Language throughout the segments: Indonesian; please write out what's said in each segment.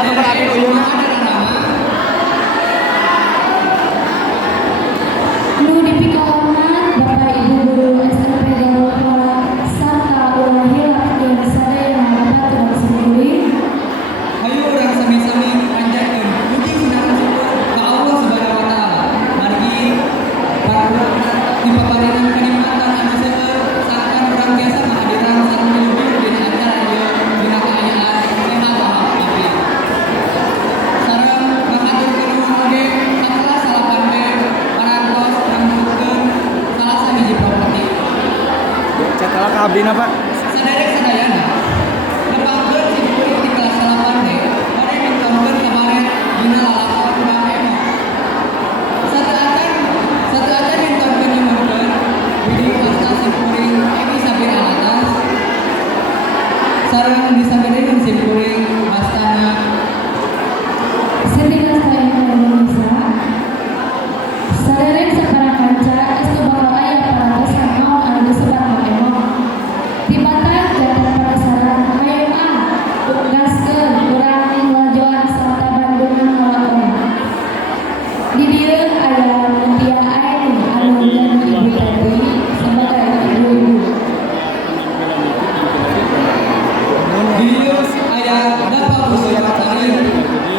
tempat api uyun. Nu dipikahormat Bapak Ibu Guru SMP Garut Pola sarta ulah hilaf jeung sadayana batur sendiri. Hayu urang sami-sami panjatkeun puji sinaran syukur ka Allah Subhanahu wa taala. Margi dipaparingan kanikmatan anu seueur sakan urang biasa ngahadiran sareng nyuhun dina acara ieu dina kaayaan sehat walafiat. Sareng ngaturkeun nuhun oge ka kelas salapan B parantos nanggukeun salah sahiji properti. Setelah ke abdina Pak. Saderek sadayana nepangkeun simkuring di kelas salapan D bade ningtongkeun kemarin dina lalakon urang emo. Sateuacan ningtongkeun nyuhunkeun widi wasta simkuring Emi Sabira Alatas sareng disagedekeun simkuring wastana Seni Hasta Indonesia. Saderek saparang kanca geus teu bakal aya parantos kanaon anu disebat ku emo. Tibatan janten panasaran hayu gaskeun urang ngelajoan sarta bandungan ngalakon. Di dieu aya Mutia Aini anu jadi ibu Teti sebagai ibu-ibu. di dieu aya Bapak Busur Tari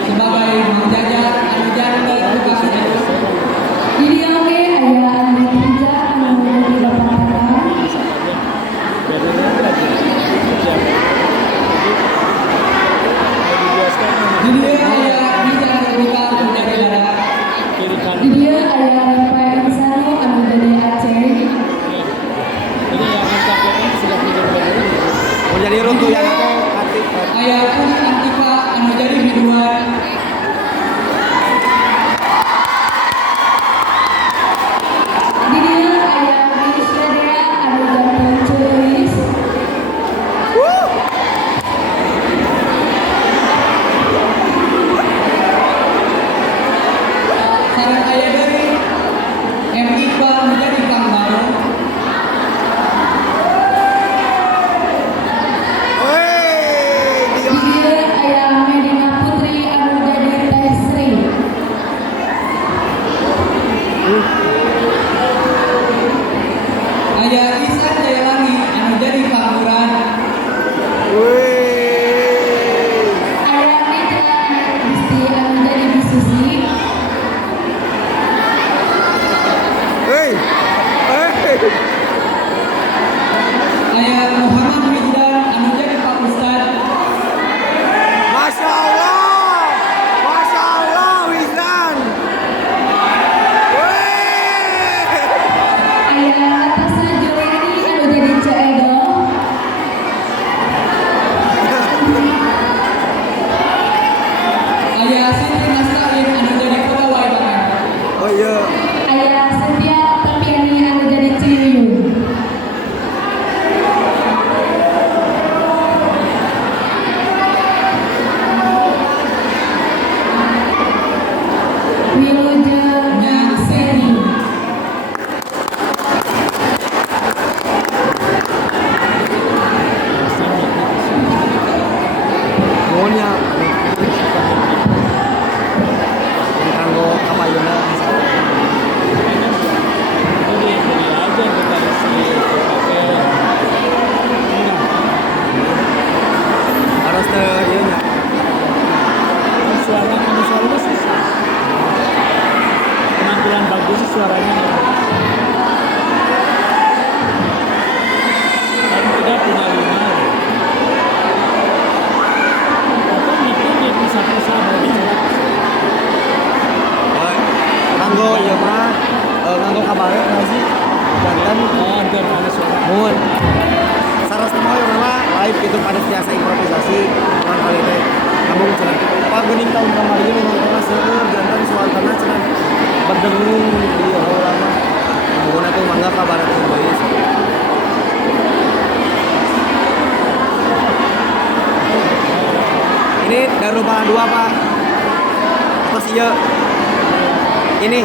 sebagai Mang Jaja anu janten tukang edus. Di dieu oge aya Andi Tija anu jadi bapak papan. Di dieu aya Nija Rubika anu jadi dada. Di dieu aya Rafael Sanu anu jadi Aceh. Mau jadi runtuh yang aku hati. Aya Puni Antika anu jadi biduan. Di dieu aya Gisha Dea anu janten Culis. Sareng aya deui M Iqbal anu jadi Kang Baru. Woi, Di dieu aya Medina Putri anu jadi Teh Sri. Aya Isan Jayalangi anu jadi Kang Muran. Aya Nitra Disti anu jadi Bisusi. Aya Muhammad Wijdan anu jadi Pak Ustad. Masya Allah, Wizan. Aya Natasha Juliani anu jadi Cek Edo. Aya Siti Nastain anu jadi pegawai bank. Oh iya. Aya Setia Tapiani anu jadi Ciliwung. Wilujeng Nyang Seni. Nuhunnya. Kanggo kamayuna. Harus teu ieu nya. Suaranya susah. Penampilan bagus sih suaranya. Kan tidak punya lima. Apa mikirnya bisa-bisa dari Kanggo ieu mah kanggo kabaret nggak sih? Jantan hampir ada suara. mun saras mah ieu mah live itu pada biasa improvisasi orang kali teh ngambung cenah. Pak geuning tahun kamari ini nonton seueur jantan suasana cenah berdengung di heula mah. Mun atuh mangga kabaret deui. Ini Darul 2 Pak. Terus iya ini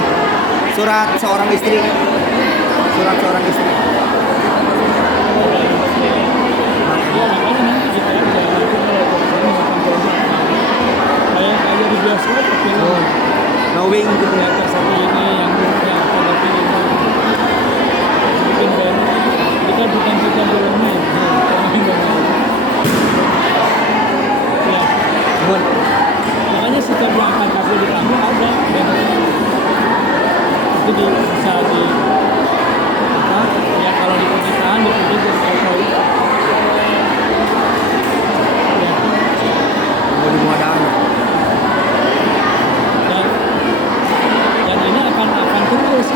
surat seorang istri. Surat seorang istri. Ya makanya nanti kita setiap yang akan kabel di kampung ada bannernya. Itu bisa di apa ya, kalau di pernikahan dipuji jadi foto itu ya. Mau dimuadahan. dan ini akan terus.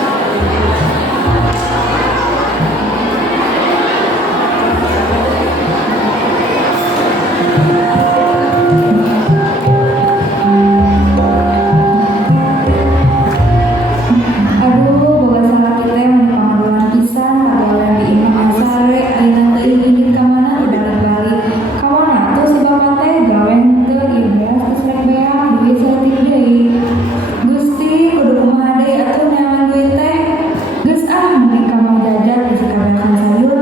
Aduh, boga salah kita yang pamaduan pisan pagawean di imah sare ayeuna teuing ingin ka mana dibalik-balik. Kawana atuh si bapak teh gawe henteu ieu beas geus rek beak duit saeutik deui. Gusti kudu kumaha deui atuh neangan duit teh. Geus mending ka mau jajan bisi kabeakan sayur.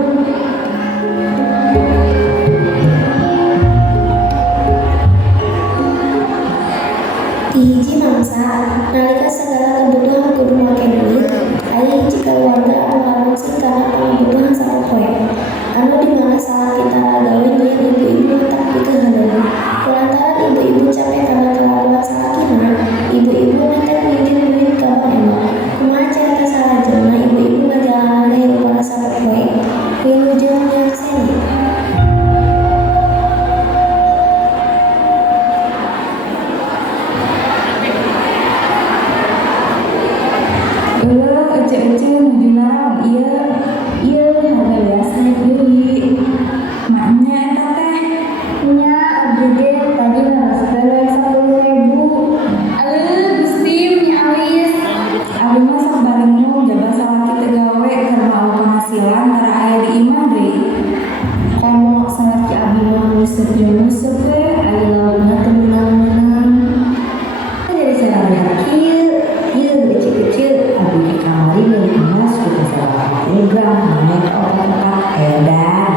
Di hiji mangsa, nalika segala kebutuhan kudu make duit, aya hiji keluarga anu ngarungsing kana pangabutuhan sapopoe. Anu dimana salah kita gawe nyian ibu-ibu tak pikeun heula. Kulantaran ibu-ibu capek kana kelakuan salakina, ibu-ibu netek minjem duit ka Bang Emo. Kumaha carita salajengna ibu-ibu ngajalanan kehidupan sapopoe? Wilujeng yang seni. Ece nuju naon ieu harga beas naik deui. Maknya eta teh nya abdi ge tadi ngaraskeun we 10.000. Gusti nya alis. Abdi mah sok baring nyong jaba salaki teu gawe keur mau penghasilan tara aya di imah deui. Komo salaki abdi mah museup jeung museup we aya laukna teu meunang-meunang. Jadi cara berpikir, kecil-kecil, abdi kamari dari emas kita salah program, naik otak-otak edan.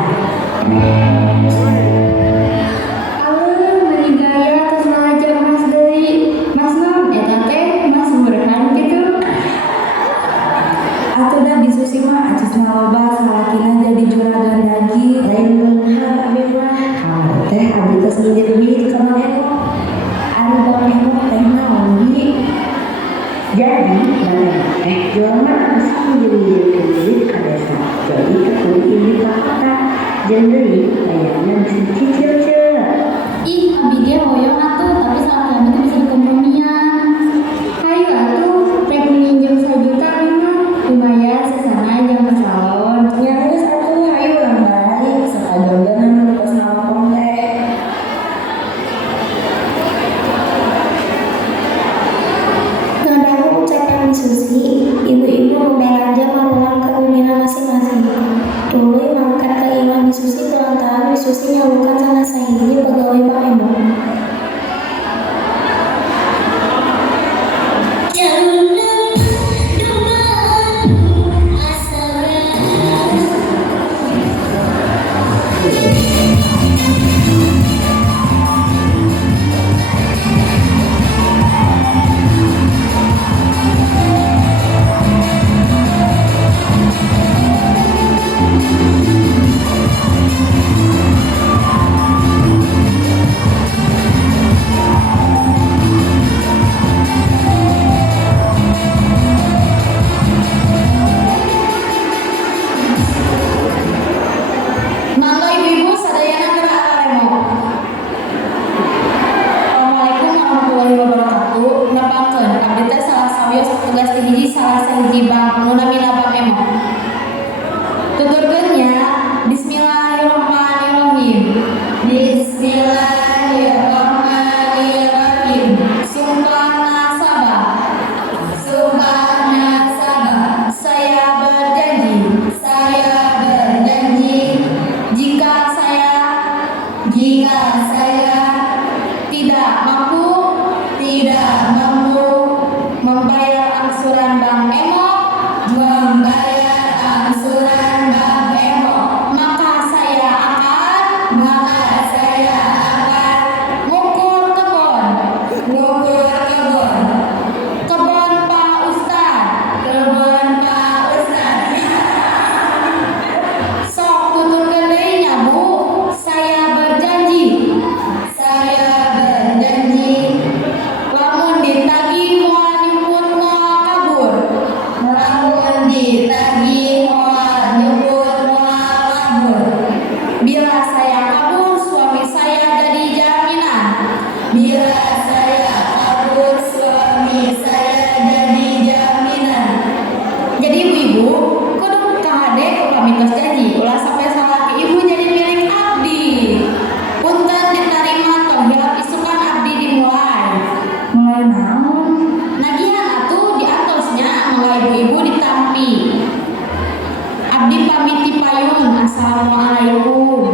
Meni gaya terus ngajak mas deui, mas non, eta teh mas meureun gitu. Atuh da bisusi mah acis loba salakina jadi juragan daging. Lain beunghar abdi mah, kamari teh abdi tos nginjem duit ka Bang Emo. Ari Bang Emo teh naon di? Jadi, jual mah bisa menjadi duit ke desa. Jadi kekuli ini ke kota. Jadi bayarnya bisa dicicil ce. Ih, abdi ge hoyong atuh, tapi salah kami tuh bisa kompromian. Hayu atuh, rek minjem 1 juta mah lumayan sesana jeung ke salon. Ya geus atuh hayu lang balik sakajogenan nu pas nalpong teh. Ngadahu ucapan disusi, ibu-ibu membelanja marulang kepemimpinan masing-masing. Tuluy mangkat ke imah disusi kelantaran disusi nyalukan sana saya. Bila saya kabur, suami saya jadi jaminan. Jadi ibu-ibu, kudu kahade pamitos janji ulah sampai salah ke ibu jadi milik abdi. Punten diterima tong hilap isukan abdi dimulai. Mulai naon? Nagihan atuh diatosnya mulai ibu-ibu ditampi. Abdi pamit ti payun. Assalamualaikum.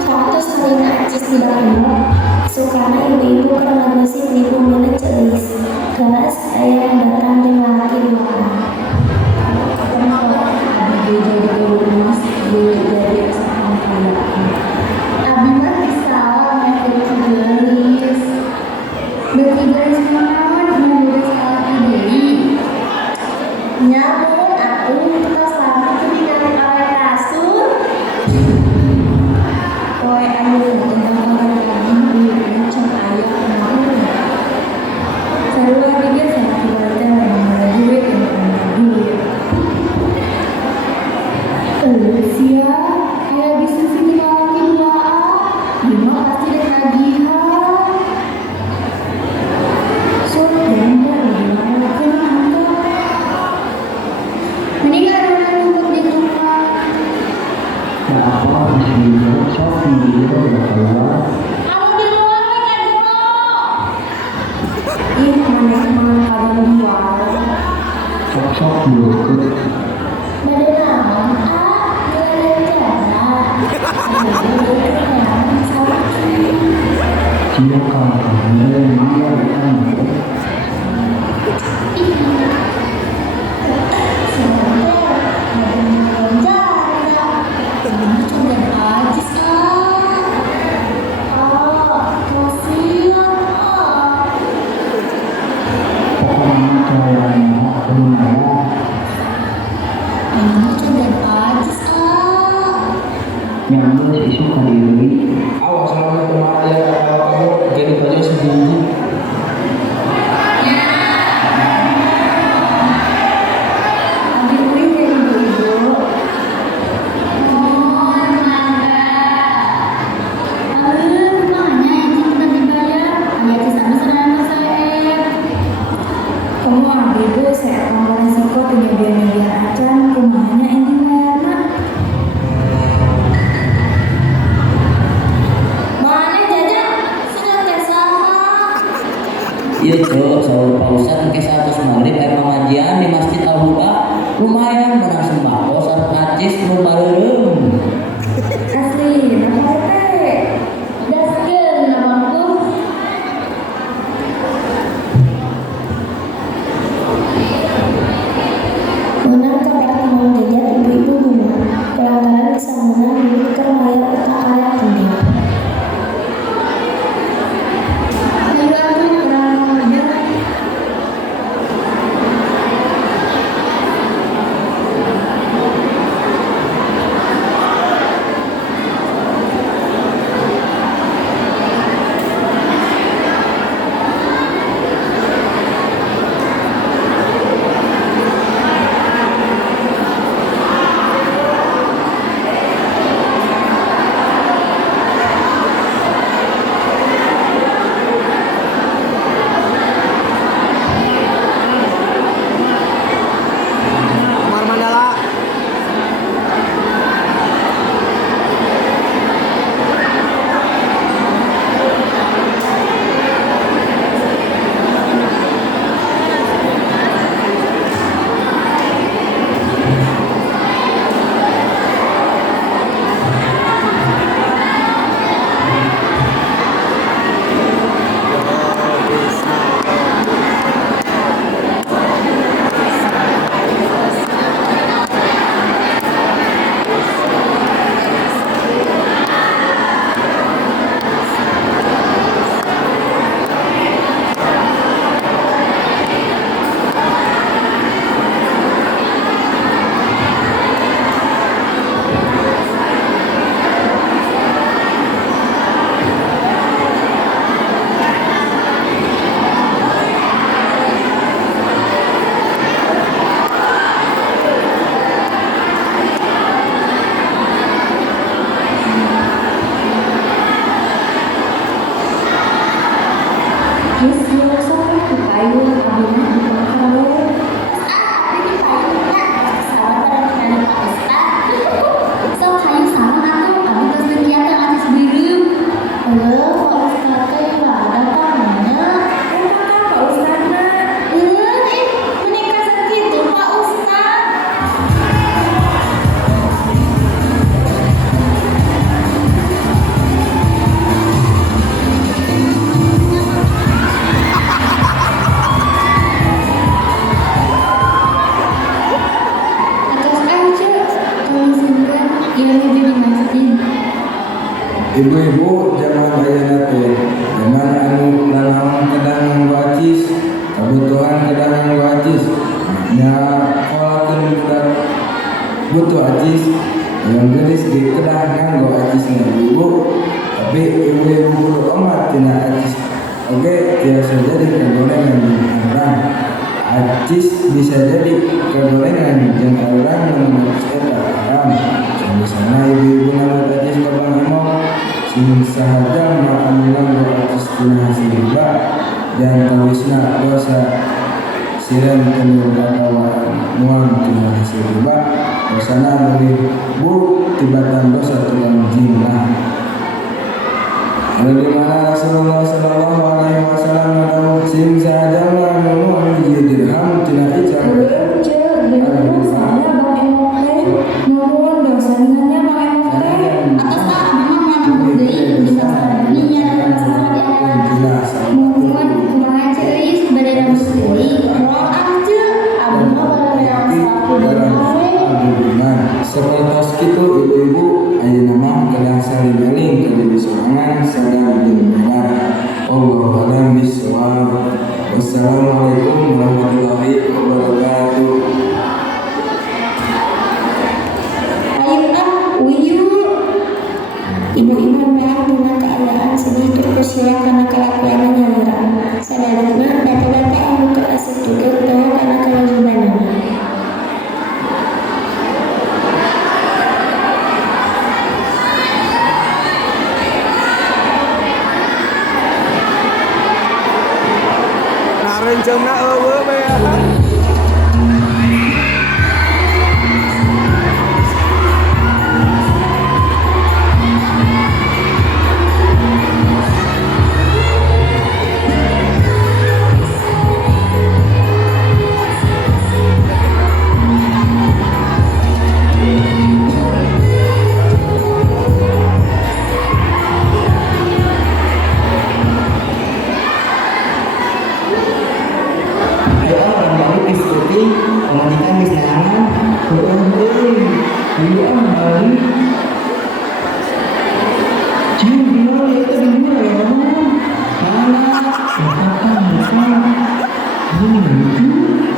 Satu salina acis di Bakimo, sukana ibu-ibu pernah gosip di punggung celis. Kelas ayah yang datang di laki dua. Abdi jadi guru emas, jadi seorang kaya. Abdi mah bisa mengikuti gelis. Beki gelis naon menulis alat deui. Nyamun atuh kita selamat tinggal oleh kasur. Poe ayu tentang orang lagi di cek ayah kemarin. Sarua dia sama kibarnya mengenai duit yang duit. Sia, ayah bisa sini lagi doa. Bima pasti ada tagihan. Surga gimana kenapa? Meninggal orang luput di rumah. Apa bisa Shopee itu udah keluar? Kamu di luar kan Ih, mana kabar luar. Sok-sok dulu. Dari naon? Dari cara. Dia kan dia kan pokoknya cowoknya lumayan. Yang dulu sih suka diri. Awas kalau kemarin ya kamu jadi baju sebiji. Kamu ambil bu, saya akan beresiko penyediaan acan, kumahanya ini mana? Mana jajan? Sudah kesana. Iya cok, sahur Pak Ustadz ke 100 maghrib pengajian di Masjid Al-Huda lumayan menang sembako sareng acis nu bareureum. Asli, nama teh. Daskeun namaku. Menang kabar teman jajan ibu-ibu bunga. Pelantaran bisa menang duit kermayar tak kayak penting. Ibu-ibu zaman ayeuna teh zaman anu dalam kedangan wacis kebutuhan kedangan wacis nya kolakeun budak butuh acis yang geus di kedah nganggo acisna ibu tapi ibu-ibu kudu omat tina acis oke tiasa jadi kegorengan jeung orang acis bisa jadi kegorengan jeung orang mun eta haram misalnya ibu-ibu ngambil acis ke Bang Imam sing sahaja ma'amulan wa acis tina hasil riba dan tawisna dosa siran kenur kakawaan muan tina hasil riba dosana lebih buruk tibatan dosa tukang jinah. Di mana Rasulullah sallallahu alaihi wasallam mendawu sing sahaja ma'amulan hiji dirham tina ijab sepertos kitu ibu-ibu ayeuna mah kedah saling eling kudu sorangan sadar jeung benar. Allahu a'lam bishawab. Wassalamualaikum warahmatullahi wabarakatuh. Ibu-ibu memang dengan keadaan sedikit bersilang karena kelakuannya nyaliran. Sadarnya bapak-bapak yang bukan asik juga tahu karena kewajibannya. Nah rencana eueuh we ya.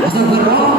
Astagfirullah.